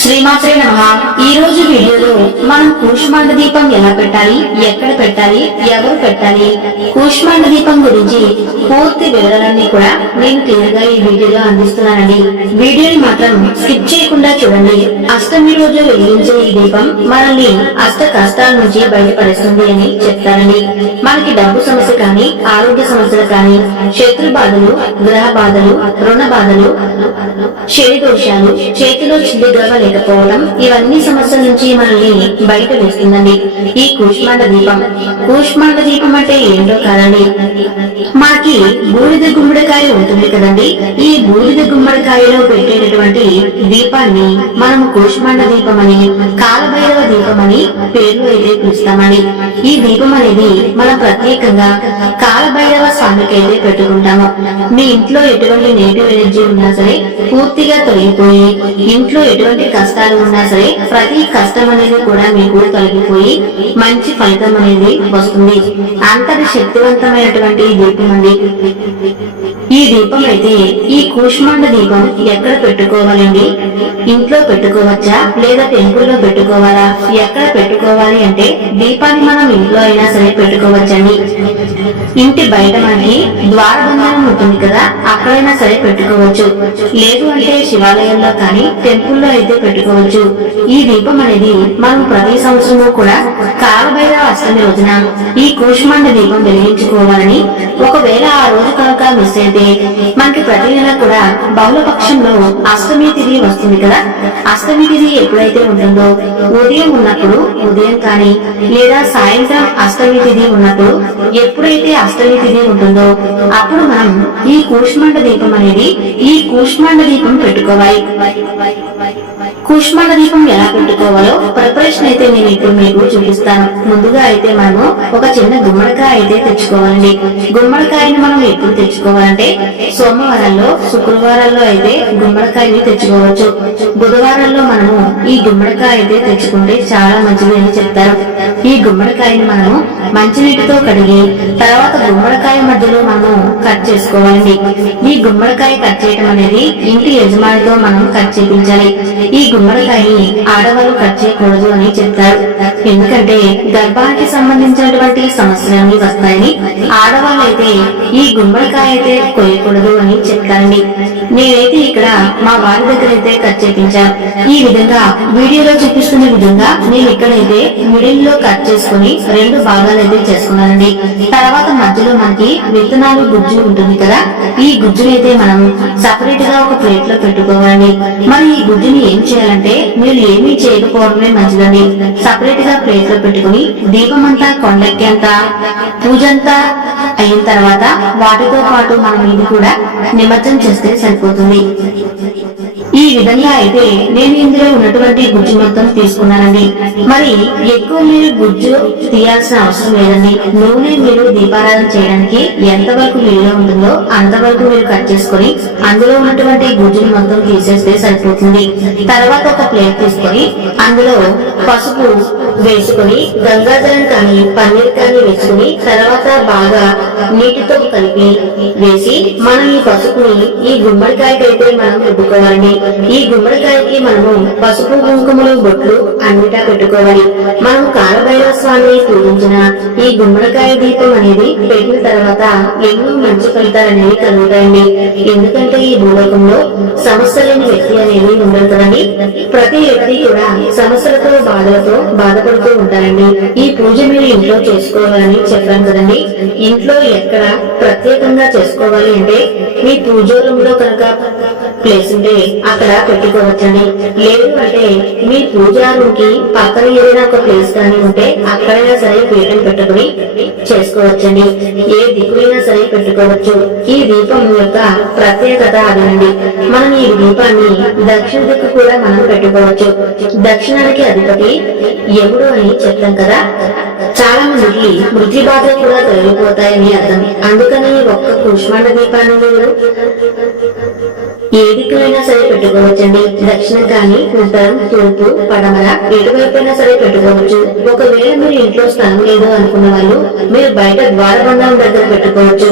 శ్రీమాత్రే నమ. ఈ రోజు వీడియోలో మనం కూష్మాండ దీపం ఎలా పెట్టాలి ఎక్కడ పెట్టాలి ఎవరు పెట్టాలి కూష్మాండ దీపం గురించి పూర్తి వివరాలన్నీ కూడా నేను క్లియర్గా ఈ వీడియోలో అందిస్తున్నానండి. వీడియోని మాత్రం స్కిప్ చేయకుండా చూడండి. అష్టమి రోజు వెలిగించే ఈ దీపం మనల్ని అష్ట కష్టాల నుంచి బయటపడేస్తుంది అని చెప్తానండి మనకి డబ్బు సమస్య కానీ ఆరోగ్య సమస్యలు కానీ శత్రు బాధలు గ్రహ బాధలు రుణ బాధలు శని దోషాలు చేతిలో చిల్లి లేకపోవడం ఇవన్నీ సమస్యల నుంచి మనల్ని బయట వేస్తుందండి. ఈ కూష్మాండ దీపం. కూష్మాండ దీపం అంటే ఏంటో కాదండి. మనకి బూడిద గుమ్మడికాయ ఉంటుంది కదండి. ఈ బూడిద గుమ్మడికాయలో పెట్టేటటువంటి దీపాన్ని మనం కూష్మాండ దీపం అని కాలభైరవ దీపం అని పేర్లు అయితే పిలుస్తామండి. ఈ దీపం అనేది మనం ప్రత్యేకంగా కాలభైరవ స్వామికి అయితే పెట్టుకుంటాము. మీ ఇంట్లో ఎటువంటి నెగిటివ్ ఎనర్జీ ఉన్నా సరే పూర్తిగా తొలగిపోయి ఇంట్లో ఎటువంటి కష్టాలు ఉన్నా సరే ప్రతి కష్టం అనేది కూడా మీకు తొలగిపోయి మంచి ఫలితం అనేది వస్తుంది. అంతటి శక్తివంతమైనటువంటి దీపం అండి. ఈ దీపం అయితే ఈ కూష్మాండ దీపం ఎక్కడ పెట్టుకోవాలండి? ఇంట్లో పెట్టుకోవచ్చా? లేదా టెంపుల్లో పెట్టుకోవాలా? ఎక్కడ పెట్టుకోవాలి అంటే దీపాన్ని మనం ఇంట్లో అయినా సరే పెట్టుకోవచ్చండి. ఇంటి బయట మనకి ద్వారబంధనం ఉంటుంది కదా అక్కడైనా సరే పెట్టుకోవచ్చు. లేదు అంటే శివాలయంలో కానీ టెంపుల్లో అయితే పెట్టుకోవచ్చు. ఈ దీపం అనేది మనం ప్రతి సంవత్సరము కూడా కాలభైరవ అష్టమి రోజున ఈ కూష్మాండ దీపం వెలిగించుకోవాలని ఒకవేళ ఆ రోజు కనుక మిస్ అయితే మనకి ప్రతి నెల కూడా బహుళ పక్షంలో అష్టమి తిరిగి వస్తుంది కదా. అష్టమి తిరిగి ఎప్పుడైతే ఉంటుందో ఉదయం ఉన్నప్పుడు ఉదయం కానీ లేదా సాయంత్రం అష్టమి తిరిగి ఉన్నప్పుడు ఎప్పుడైతే అష్టమి తిరిగి ఉంటుందో అప్పుడు మనం ఈ కూష్మాండ దీపం అనేది ఈ కూష్మాండ దీపం పెట్టుకోవాలి. కూష్మాండ దీపం ఎలా పెట్టుకోవాలో ప్రిపరేషన్ అయితే నేను ఇప్పుడు మీకు చూపిస్తాను. ముందుగా అయితే మనము ఒక చిన్న గుమ్మడికాయ అయితే తెచ్చుకోవాలండి. గుమ్మడికాయని మనం ఎప్పుడు తెచ్చుకోవాలంటే సోమవారాల్లో శుక్రవారాల్లో అయితే గుమ్మడికాయని తెచ్చుకోవచ్చు. బుధవారాల్లో మనము ఈ గుమ్మడికాయ అయితే తెచ్చుకుంటే చాలా మంచిది అని చెప్తారు. ఈ గుమ్మడికాయని మనము మంచినీటితో కడిగి తర్వాత గుమ్మడికాయ మధ్యలో మనము కట్ చేసుకోవాలండి ఈ గుమ్మడికాయ కట్ చేయడం అనేది ఇంటి యజమానితో మనం కట్ చేయించాలి. ఈ గుమ్మడికాయని ఆడవాళ్ళు కట్ చేయకూడదు అని చెప్తారు. ఎందుకంటే గర్భానికి సంబంధించినటువంటి సమస్యలన్నీ వస్తాయని ఆడవాళ్ళు అయితే ఈ గుమ్మడికాయ అయితే కొయ్యకూడదు అని చెప్తారండి. నేనైతే ఇక్కడ మా వారి దగ్గర అయితే కట్ చేయించాను. ఈ విధంగా వీడియోలో చూపిస్తున్న విధంగా నేను ఇక్కడైతే మిడిల్లో కట్ కట్ చేసుకుని రెండు భాగాలు అయితే చేసుకున్నానండి తర్వాత మధ్యలో మనకి విత్తనాలు గుజ్జు ఉంటుంది కదా ఈ గుజ్జునైతే మనం సపరేట్గా ఒక ప్లేట్లో పెట్టుకోవాలండి. మరి ఈ గుజ్జుని ఏం చేయాలంటే మీరు ఏమీ చేయకపోవడమే మంచిదండి. సపరేట్గా ప్లేట్లో పెట్టుకుని దీపం అంతా కొండకి అంతా పూజ అంతా అయిన తర్వాత వాటితో పాటు మనం ఇది కూడా నిమజ్జనం చేస్తే సరిపోతుంది. ఈ విధంగా అయితే నేను ఇందులో ఉన్నటువంటి గుజ్జు మొత్తం తీసుకున్నానండి. మరి ఎక్కువ మీరు గుజ్జు తీయాల్సిన అవసరం లేదండి. నూనె మీరు దీపారాధన చేయడానికి ఎంత వరకు వీలుగా ఉంటుందో అంతవరకు మీరు కట్ చేసుకొని అందులో ఉన్నటువంటి గుజ్జుని మొత్తం తీసేస్తే సరిపోతుంది. తర్వాత ఒక ప్లేట్ తీసుకొని అందులో పసుపు వేసుకుని గంగాజలం కానీ పన్నీర్ కానీ వేసుకుని తర్వాత బాగా నీటితో కలిపి వేసి మనం ఈ పసుపుని ఈ గుమ్మడికాయకైతే మనం రుబ్బుకోవాలండి ఈ గుమ్మడికాయకి మనము పసుపు కుంకుమలు బొట్లు అన్నిటా పెట్టుకోవాలి. మనం కాలభైరవ స్వామిని పూజించిన ఈ గుమ్మడికాయ దీపం అనేది పెట్టిన తర్వాత ఎన్నో మంచి ఫలితాలు అనేవి కలుగుతాయండి. ఎందుకంటే ఈ భూలోకంలో సమస్య లేని వ్యక్తి అనేది ఉండదు కదండి. ప్రతి వ్యక్తి కూడా సమస్యలతో బాధలతో బాధపడుతూ ఉంటారండి. ఈ పూజ మీరు ఇంట్లో చేసుకోవాలని చెప్పాను కదండి. ఇంట్లో ఎక్కడ ప్రత్యేకంగా చేసుకోవాలి అంటే మీ పూజోరంలో కనుక ప్లేస్ ఉంటే అక్కడ పెట్టుకోవచ్చండి. లేదు అంటే మీ పూజా రూమ్కి పక్కన ఏదైనా ఒక ప్లేస్ కానీ ఉంటే అక్కడైనా సరే పీఠం పెట్టుకుని చేసుకోవచ్చండి. ఏ దిక్కునైనా సరే పెట్టుకోవచ్చు. ఈ దీపం యొక్క ప్రత్యేకత అదేనండి. మనం ఈ దీపాన్ని దక్షిణ దిక్కు కూడా మనం పెట్టుకోవచ్చు. దక్షిణానికి అధిపతి యముడు అని చెప్తాం కదా. చాలా మందికి మృతి బాధలు కూడా తొలగిపోతాయని అర్థం. అందుకని ఒక్క కుష్మాండ దీపాన్ని మీరు ఏ దిక్కులైనా సరే పెట్టుకోవచ్చండి. దక్షిణం కానీ ఉత్తరం తూర్పు పడమర ఎటువైపైనా సరే పెట్టుకోవచ్చు. ఒకవేళ మీరు ఇంట్లో స్థలం లేదు అనుకున్న వాళ్ళు మీరు బయట ద్వారబంధం దగ్గర పెట్టుకోవచ్చు.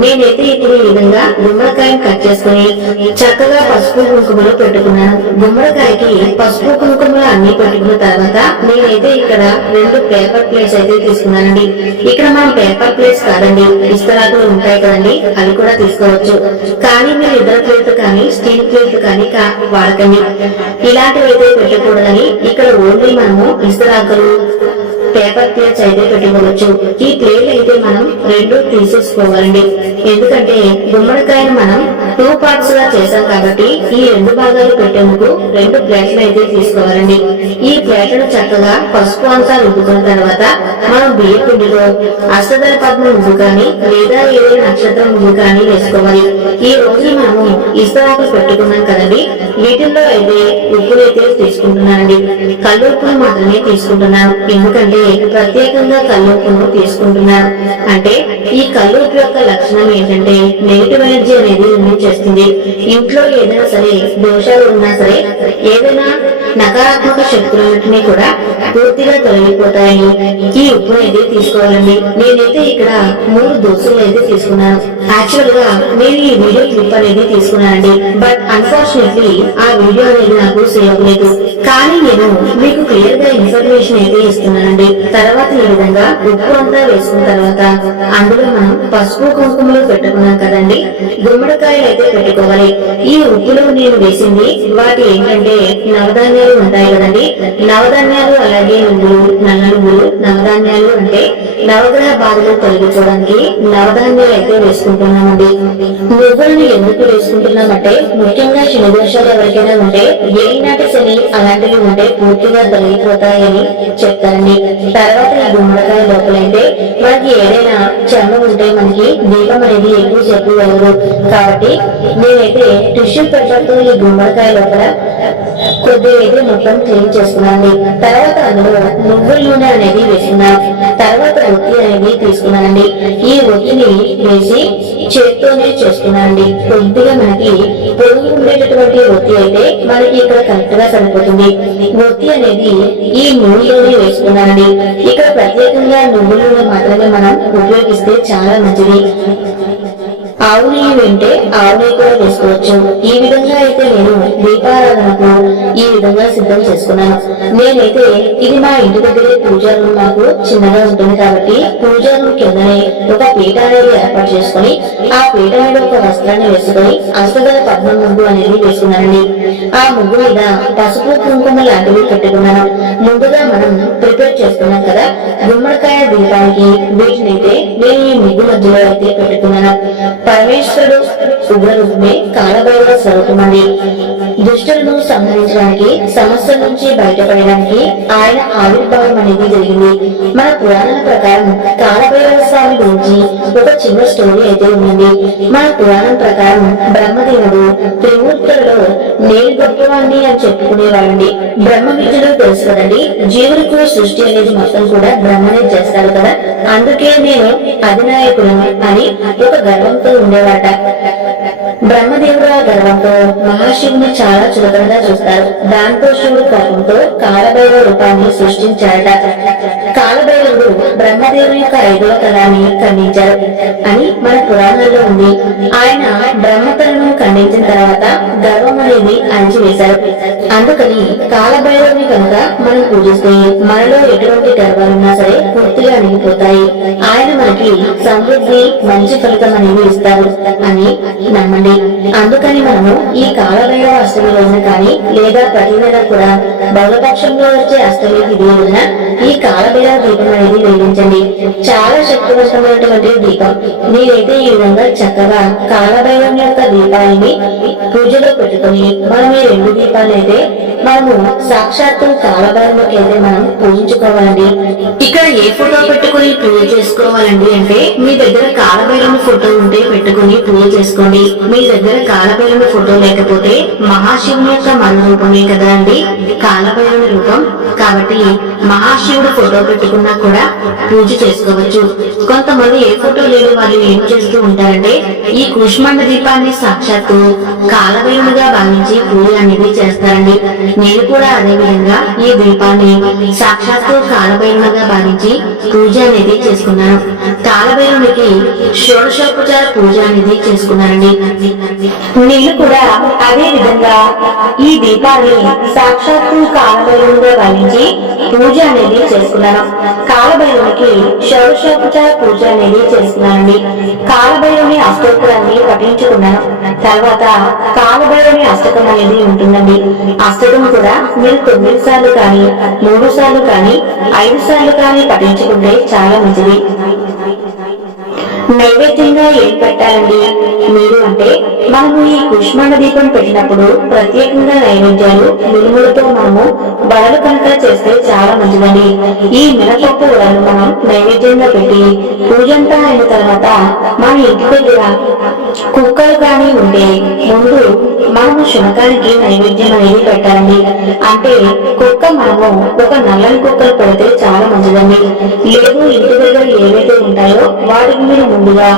నేనైతే ఇప్పుడు ఈ విధంగా గుమ్మడికాయను కట్ చేసుకుని చక్కగా పసుపు కుంకుమలు పెట్టుకున్నాను. గుమ్మడికాయకి పసుపు కుంకుమ అన్ని పట్టుకున్న తర్వాత నేనైతే ఇక్కడ రెండు పేపర్ ప్లేట్స్ అయితే తీసుకున్నానండి. ఇక్కడ మనం పేపర్ ప్లేట్స్ కాదండి ఇస్తరాకులు ఉంటాయి కదండి అవి కూడా తీసుకోవచ్చు. కానీ మీరు ఇద్దరు ప్లేట్ కానీ స్టీల్ ప్లేట్ కానీ వాడకండి. ఇలాంటివి అయితే పెట్టకూడదని ఇక్కడ ఓన్లీ మనము ఇస్తరాకులు పేపర్ ప్లేట్స్ అయితే పెట్టుకోవచ్చు. ఈ ప్లేట్ అయితే మనం రెండు తీసేసుకోవాలండి. ఎందుకంటే గుమ్మడికాయను మనం టూ పార్ట్స్గా చేసాం కాబట్టి ఈ రెండు భాగాలు పెట్టేందుకు రెండు ప్లేట్లు అయితే తీసుకోవాలండి. ఈ ప్లేట్లను చక్కగా పసుపు అంతా రుద్దుకున్న తర్వాత మనం బియ్య పిండిలో అష్టదళ పద్మ ముగ్గు కానీ లేదా ఏదైనా నక్షత్రం ముగ్గు కానీ వేసుకోవాలి. ఈ రోజు మనము ఇస్తరాకులు పెట్టుకున్నాం కదండి. వీటిల్లో అయితే ఉప్పులు అయితే తీసుకుంటున్నానండి. కల్లుప్పును మాత్రమే తీసుకుంటున్నాను. ఎందుకంటే ప్రత్యేకంగా కల్లుప్పును తీసుకుంటున్నాను. అంటే ఈ కల్లుప్పు యొక్క లక్షణం ఏంటంటే నెగిటివ్ ఎనర్జీ అనేది రిమూవ్ చేస్తుంది. ఇంట్లో ఏదైనా సరే దోషాలు ఉన్నా సరే ఏదైనా నకారాత్మక శక్తులన్నింటినీ కూడా పూర్తిగా తొలగిపోతాయని ఈ ఉప్పు అయితే తీసుకోవాలండి. నేనైతే ఇక్కడ మూడు దోశలు అయితే తీసుకున్నాను. యాక్చువల్గా నేను ఈ వీడియో క్లిప్ అనేది తీసుకున్నానండి. బట్ అన్ఫార్చునేట్లీ ఆ వీడియో అనేది నాకు సేవ్ అవ్వలేదు. కానీ నేను మీకు క్లియర్గా ఇన్ఫర్మేషన్ అయితే ఇస్తున్నానండి. తర్వాత ఈ విధంగా ఉప్పు అంతా వేసుకున్న తర్వాత అందులో మనం పసుపు కుంకుమలు పెట్టుకున్నాం కదండి. గుమ్మడికాయలు అయితే పెట్టుకోవాలి. ఈ ఉప్పులో నేను వేసింది వాటి ఏంటంటే నవధాన్యాలు ఉంటాయి కదండి. నవధాన్యాలు అలాగే నువ్వులు నల్ల నువ్వులు నవధాన్యాలు అంటే నవగ్రహ బాధలు తొలగిపోవడానికి నవధాన్యాలు అయితే వేసుకుంటున్నామండి. నువ్వులను ఎందుకు వేసుకుంటున్నామంటే ముఖ్యంగా శని దోషాలు ఎవరికైనా ఉంటే ఏనాటి శని అలాంటివి ఉంటే పూర్తిగా తొలగిపోతాయని చెప్తారండి. తర్వాత ఈ గుమ్మడికాయ లోపలైతే మనకి ఏదైనా చర్మం ఉంటే మనకి దీపం అనేది ఎక్కువ చెప్పగలరు కాబట్టి నేనైతే టిష్యూ పేపర్ ఈ గుమ్మడికాయ లోపల కొద్దిగా అయితే మొత్తం క్లీన్ చేసుకున్నాను. తర్వాత అందులో నువ్వుల నూనె అనేది వేసుకున్నాను. తర్వాత ఒత్తి అనేది తీసుకున్నానండి. ఈ ఒత్తిని వేసి చేత్తోనే చేసుకున్నానండి. కొద్దిగా మనకి పొడుగు ఉండేటటువంటి ఒత్తి అయితే మనకి ఇక్కడ కరెక్ట్గా సరిపోతుంది. ఒత్తి అనేది ఈ నూనెలోనే వేసుకున్నానండి. ఇక్కడ ప్రత్యేకంగా నువ్వుల నూనె మాత్రమే మనం ఉపయోగిస్తే చాలా మంచిది. ఆవు నెయ్యి వింటే ఆవు నెయ్యి కూడా వేసుకోవచ్చు ఈ విధంగా అయితే నేను దీపారాధనకు ఈ విధంగా సిద్ధం చేసుకున్నాను. నేనైతే ఇది మా ఇంటి దగ్గరే పూజా రూమ్ మాకు చిన్నగా ఉంటుంది కాబట్టి పూజా రూమ్ కిందనే ఒక పీట అనేది ఏర్పాటు చేసుకుని ఆ పీట మీద ఒక వస్త్రాన్ని వేసుకొని అష్టదళ పద్మ ముగ్గు అనేది వేసుకున్నానండి. ఆ ముగ్గు మీద పసుపు కుంకుమ లాంటివి పెట్టుకున్నాను. ముందుగా మనం ప్రిపేర్ చేసుకున్నాం కదా గుమ్మడికాయ దీపానికి వీటినైతే నేను ఈ ముగ్గు మధ్యలో అయితే పెట్టుకున్నాను. పరమేశ్వరుడు ఉగ్రరూపమే కాలభైరవ స్వరూపమని దుష్టులను సంహరించడానికి సమస్య నుంచి బయటపడడానికి ఆయన ఆవిర్భావం అనేది జరిగింది. మన పురాణాల ప్రకారం కాలభైరవ స్వామి గురించి ఒక చిన్న స్టోరీ అయితే ఉంది మన పురాణం ప్రకారం బ్రహ్మదేవుడు త్రిమూర్తులలో నేను గొప్పవాణ్ణి అని చెప్పుకునేవాడండి బ్రహ్మ విద్యలో తెలుసు కదండి జీవులకు సృష్టి అనేది మొత్తం కూడా బ్రహ్మనే చేస్తారు కదా. అందుకే నేను అధినాయకుడు అని ఒక గర్వంతో ఉండేవాట. బ్రహ్మదేవుడు గర్వంతో మహాశివుని చాలా చులకనగా చూస్తారు. దాంతో శివుడు కోపంతో కాలభైరవ రూపాన్ని సృష్టించాడట. కాలభైరవుడు బ్రహ్మదేవుని యొక్క ఐదవ తలాన్ని ఖండించారు అని మన పురాణాల్లో ఉంది. ఆయన బ్రహ్మతలను ఖండించిన తర్వాత గర్వం అనేది అణిచివేశారు అందుకని కాలభైరవుని కనుక మనం పూజిస్తే మనలో ఎటువంటి గర్వాలున్నా సరే పూర్తిగా అణిగిపోతాయి ఆయన మనకి సమృద్ధి మంచి ఫలితం అనేది ఇస్తారు. అని నమ్మండి. అందుకని మనము ఈ కాలభైరవ అష్టమి రోజున కానీ లేదా ప్రతి నెల కూడా బహుళపక్షంలో వచ్చే అష్టమి తిథి రోజున ఈ కాలభైరవ దీపం అనేది వెలిగించండి. చాలా శక్తివంతమైనటువంటి దీపం. మీరైతే ఈ విధంగా చక్కగా కాలభైరం యొక్క దీపాన్ని పూజలో పెట్టుకొని మనం ఈ రెండు దీపాలు అయితే మనము సాక్షాత్తు కాలభైరంలోకి అయితే మనం పూజించుకోవాలండి. ఇక్కడ ఏ ఫోటో పెట్టుకుని పూజ చేసుకోవాలండి? అంటే మీ దగ్గర కాలభైరవ ఫోటో ఉంటే పెట్టుకుని పూజ చేసుకోండి. మీ దగ్గర కాలభైరవ ఫోటో లేకపోతే మహాశివుని యొక్క మన రూపమే కదా అండి. కాలభైరవ రూపం. కాబట్టి మహాశివుడు ఫోటో పెట్టుకున్నా కూడా పూజ చేసుకోవచ్చు. కొంతమంది ఏ ఫోటో లేని వాళ్ళు ఏం చేస్తూ ఉంటారంటే ఈ కుష్మండ దీపాన్ని సాక్షాత్తు కాలవేలుగా భావించి పూజ అనేది చేస్తారండి. నేను కూడా అదే విధంగా ఈ దీపాన్ని సాక్షాత్తు కాలవేలుగా భావించి పూజ అనేది చేసుకున్నాను. కాలవేలునికి షోడశోపచార పూజ అనేది చేసుకున్నానండి. నేను కూడా అదే విధంగా ఈ దీపాన్ని సాక్షాత్తు కాలవేలుగా భావించి పూజ అనేది చేసుకున్నాను కాలభైరవునికి షోడశోపచార పూజ అనేది చేసుకున్నానండి కాలభైరవుని అష్టోత్తరాన్ని పఠించుకున్నాను. తర్వాత కాలభైరవుని అష్టకం అనేది ఉంటుందండి. అష్టకం కూడా మీరు తొమ్మిది సార్లు కానీ మూడు సార్లు కానీ ఐదు సార్లు కానీ పఠించుకుంటే చాలా మంచిది. నైవేద్యంగా ఏం పెట్టాలండి? మీరు అంటే మనము ఈ కుష్మాండ దీపం పెట్టినప్పుడు ప్రత్యేకంగా నైవేద్యాలు మినుములతో మనము వడలు కనుక చేస్తే చాలా మంచిదండి. ఈ మినపప్పు వడలు మనం నైవేద్యంగా పెట్టి పూజంతా అయిన తర్వాత మన ఇంటి దగ్గర కుక్కలు కానీ ఉంటే ముందు మనము శునకానికి నైవేద్యం అనేది పెట్టాలండి. అంటే కుక్క మనము ఒక నల్లని కుక్కలు పెడితే చాలా మంచిదండి. లేదు ఇంటి దగ్గర ఏవైతే ఉంటాయో వాటికి మీరు ముందుగా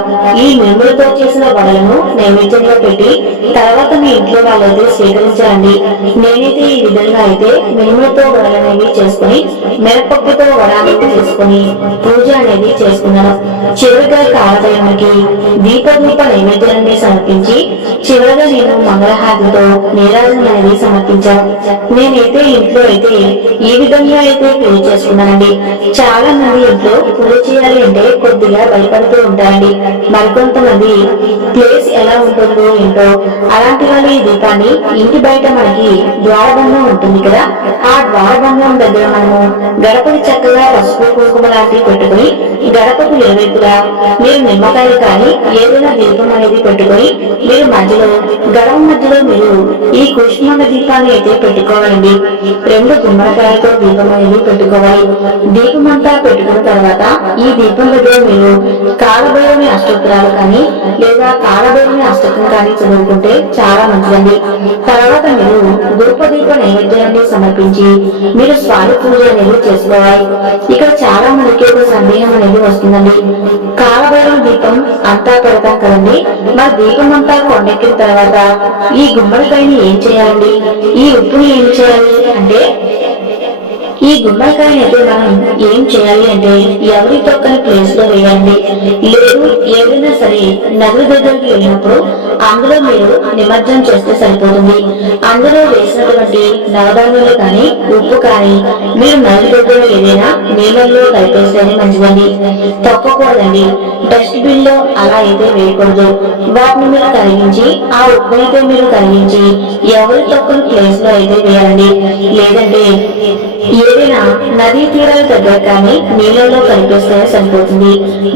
ఈ మినుములతో చేసిన వడలను నైవేద్యంలో పెట్టి తర్వాత మీ ఇంట్లో వాళ్ళైతే స్వీకరించండి నేనైతే ఈ విధంగా అయితే మినుములతో వడలనేవి చేసుకుని మినపప్పుతో వడ అనేది చేసుకుని పూజ అనేది చేసుకున్నాను. చివరిగా కాలదైనకి దీపదీప నైవేద్యాన్ని సమర్పించి చివరగా నేను మంగళహారతితో నీరాజన అనేది సమర్పించాను. నేనైతే ఇంట్లో అయితే ఈ విధంగా అయితే పూజ చేసుకున్నానండి. చాలా మంది ఇంట్లో పూజ చేయాలి అంటే కొద్దిగా భయపడుతూ ఉంటారండి మరికొంతమంది ప్లేస్ ఎలా ఉంటుందో ఏంటో. అలాంటి వాళ్ళు ఈ దీపాన్ని ఇంటి బయట మనకి ద్వారబంధం ఉంటుంది కదా. ఆ ద్వారబంధం దగ్గర మనము గడపకి చక్కగా పసుపు కుంకుమ లాంటివి పెట్టుకుని గడపకు ఇరువైపులా మీరు నిమ్మకాయలు కానీ ఏదైనా దీపం అనేది పెట్టుకొని మీరు మధ్యలో గడప మధ్యలో మీరు ఈ కృష్ణమ్మ దీపాన్ని అయితే పెట్టుకోవాలండి. రెండు గుమ్మడికాయలతో దీపం అనేది పెట్టుకోవాలి. దీపం అంతా పెట్టుకున్న తర్వాత ఈ దీపం దగ్గర మీరు కాలభైరవి అష్టోత్తరాలు కానీ లేదా కాలభైరవి అష్టకం కానీ చదువుకుంటే చాలా మంచిదండి. తర్వాత మీరు ధూపదీప నైవేద్యాన్ని సమర్పించి మీరు స్వామి పూజ అనేది చేసుకోవాలి. ఇక్కడ చాలా మందికి ఒక సందేహం అనేది వస్తుందండి. కాలభైరవ దీపం అంతా పెడతాం కదండి. మా దీపం అంతా కొండెక్కిన తర్వాత ఈ గుమ్మడికాయని ఏం చేయాలండి? ఈ ఉప్పుని ఏం చేయాలి? అంటే ఈ గుమ్మడికాయని అయితే మనం ఏం చేయాలి అంటే ఎవరి తొక్కని ప్లేస్లో వేయండి. లేదు ఏదైనా సరే నది దగ్గరికి వెళ్ళినప్పుడు అందులో మీరు నిమజ్జనం చేస్తే సరిపోతుంది. అందులో వేసినటువంటి నవధాన్యాలు కానీ ఉప్పు కానీ మీరు నది దగ్గర ఏదైనా నీళ్ళల్లో కలిపేస్తేనే మంచిదండి. తప్పకూడదండి. డస్ట్బిన్లో అలా అయితే వేయకూడదు. వాటిని మీరు కరిగించి ఆ ఉప్పునైతే మీరు కరిగించి ఎవరి తొక్కని ప్లేస్లో అయితే వేయాలండి. లేదంటే ఏదైనా నదీ తీరాల దగ్గర నీళ్ళలో కనిపిస్తే సరిపోతుంది.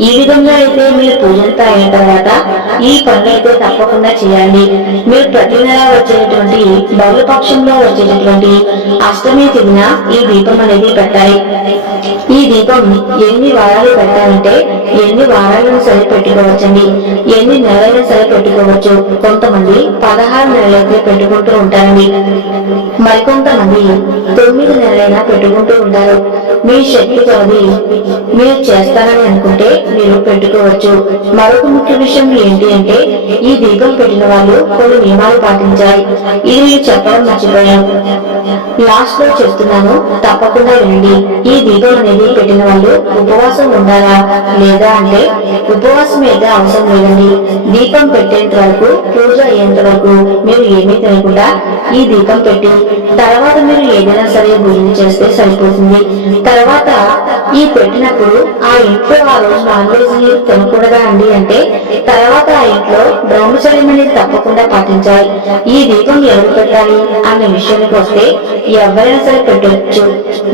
ఈ విధంగా అయితే మీరు పూజంతా అయిన తర్వాత ఈ పనులైతే అయితే తప్పకుండా చేయండి మీరు ప్రతి నెల వచ్చేటటువంటి బహుళపక్షంలో వచ్చేటటువంటి అష్టమి తిథిన ఈ దీపం అనేది పెట్టాలి. ఈ దీపం ఎన్ని వారాలు పెట్టాలంటే ఎన్ని వారాలను సరే పెట్టుకోవచ్చండి ఎన్ని నెలలైనా సరే పెట్టుకోవచ్చు కొంతమంది పదహారు నెలలైతే పెట్టుకుంటూ ఉంటారండి. మరికొంతమంది తొమ్మిది నెలలైనా పెట్టుకుంటూ ఉంటారు. మీ శక్తి కొలది మీరు చేస్తారని అనుకుంటే మీరు పెట్టుకోవచ్చు. మరొక ముఖ్య విషయం ఏంటి అంటే ఈ దీపం పెట్టిన వాళ్ళు కొన్ని నియమాలు పాటించాలి. ఇది చెప్పడం మర్చిపోయాం లాస్ట్లో చెప్తున్నాను తప్పకుండా వినండి. ఈ దీపం అనేది పెట్టిన వాళ్ళు ఉపవాసం ఉండాలా? లేదా అంటే ఉపవాసం అయితే అవసరం లేదండి. దీపం పెట్టేంత వరకు పూజ అయ్యేంత వరకు మీరు ఏమీ తినకుండా ఈ దీపం పెట్టి తర్వాత మీరు ఏదైనా సరే భోజనం చేస్తే సరిపోతుంది. తర్వాత ఈ పెట్టినప్పుడు ఆ ఇంట్లో ఆ రోజు నాన్ వెజ్ తినకూడదా అండి అంటే తర్వాత ఆ ఇంట్లో బ్రహ్మచర్యం అనేది తప్పకుండా పాటించాలి. ఈ దీపం ఎవరు పెట్టాలి అన్న విషయానికి వస్తే ఎవరైనా సరే పెట్టవచ్చు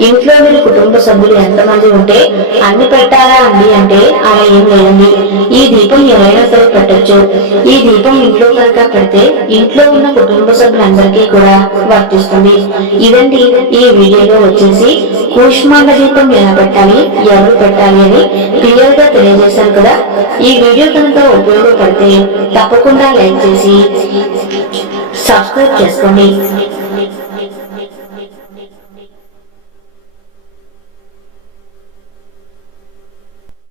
ఇంట్లో మీరు కుటుంబ సభ్యులు ఎంతమంది ఉంటే అన్ని పెట్టాలా అండి అంటే అలా ఏం లేదండి. ఈ దీపం ఎవరైనా సరే పెట్టొచ్చు. ఈ దీపం ఇంట్లో కనుక పెడితే ఇంట్లో ఉన్న కుటుంబ సభ్యులందరికీ కూడా వర్తిస్తుంది. ఇదండి ఈ వీడియోలో వచ్చేసి కూష్మాండ దీపం ఎలా పెట్టాలి ఎవరు పెట్టాలి అని క్లియర్గా తెలియజేశాను కదా. ఈ వీడియో కనుక ఉపయోగపడితే తప్పకుండా లైక్ చేసి సబ్స్క్రైబ్ చేసుకోండి.